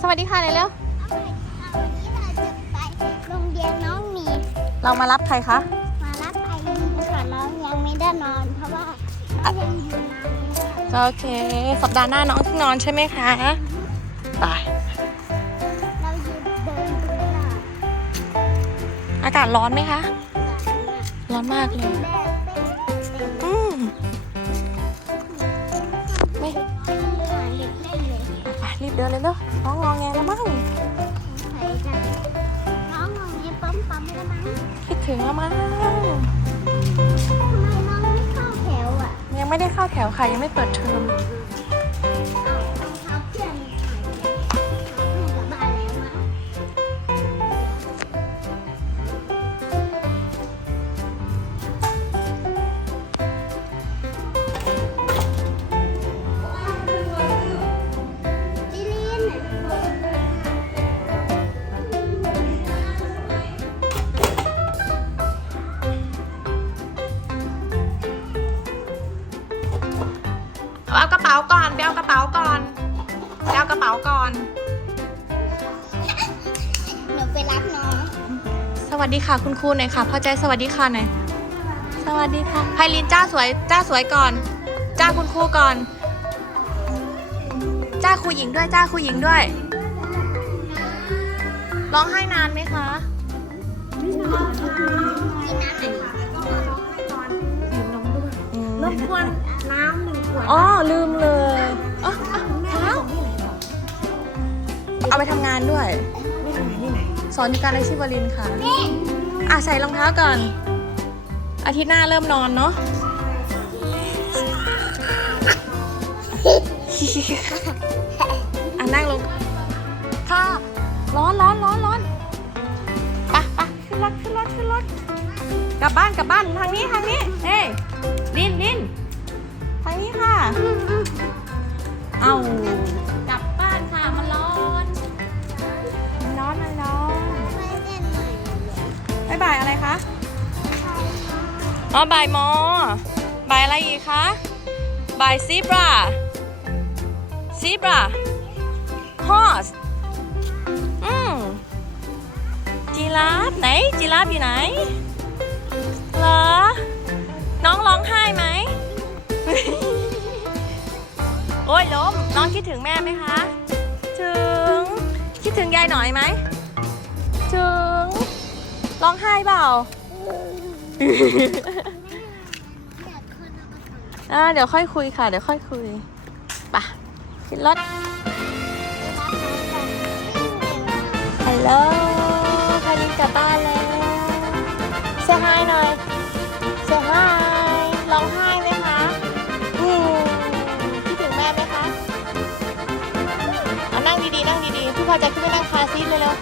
สวัสดีค่ะเลยเร็ววันนี้เราจะไปโรงเรียนน้องหมีเรามารับใครคะ มารับไอรีนค่ะน้องยังไม่ได้นอน เพราะว่าน้องยังอยู่นานเลยค่ะโอเค สัปดาห์หน้าน้องที่นอนใช่ไหมคะไปเราหยุดเดินดูค่ะอากาศร้อนไหมคะจากนี้ร้อนมากเลย นาะน้องงองแงแล้วมั้งใส่ค่ะน้องงองนี้ปั๊มปั๊มแล้วมั้งคิดถึงแล้วมั้งทำไมน้องไม่เข้าแถวอะ ยังไม่ได้เข้าแถวค่ะยังไม่เปิดเทอม ป๋าก่อนไปเอากระเป๋าก่อนไปเอากระเป๋าก่อน หนูไปรับน้องสวัสดีค่ะคุณครูหน่อยค่ะพ่อใจสวัสดีค่ะหน่อยสวัสดีค่ะไพลินจ้าสวยจ้าสวยก่อน จ้าคุณครูก่อน จ้าครูหญิงด้วยจ้าครูหญิงด้วยร้องไห้นานไหมคะกินน้ำหน่อยดิอืมรบกวนน้ำหนึ่งขวด อ๋อลืมเลยอ๋ออ๋อเท้าเอาไปทำงานด้วยสอนอยู่การอาชีพวรินทร์ค่ะอะใส่รองเท้าก่อน อาทิตย์หน้าเริ่มนอนเนาะอะนั่งลงค่ะร้อนร้อนร้อนร้อนไปไปขึ้นรถขึ้นรถขึ้นรถกลับบ้านกลับบ้านทางนี้ทางนี้เฮ้ยลินลิน อ๋อบายมอบายอะไรอีกคะบายซีบราซีบราฮอสอืมจีราฟไหนจีราฟอยู่ไหนเหรอน้องร้องไห้ไหมโอ้ยล้มน้องคิดถึงแม่ไหมคะ ถึง คิดถึงยายหน่อยไหม ถึง ร้องไห้เปล่า อ่าเดี๋ยวค่อยคุยค่ะ เดี๋ยวค่อยคุยไปะขึ้นรถฮัลโหลพารินกลับบ้านแล้วเซฮายหน่อยเซฮายร้องไห้ไหมคะอืมคิดถึงแม่ไหมคะเอานั่งดีๆนั่งดีๆพี่พอใจะขึ้นไปนั่งคาซีทเลยเร็ว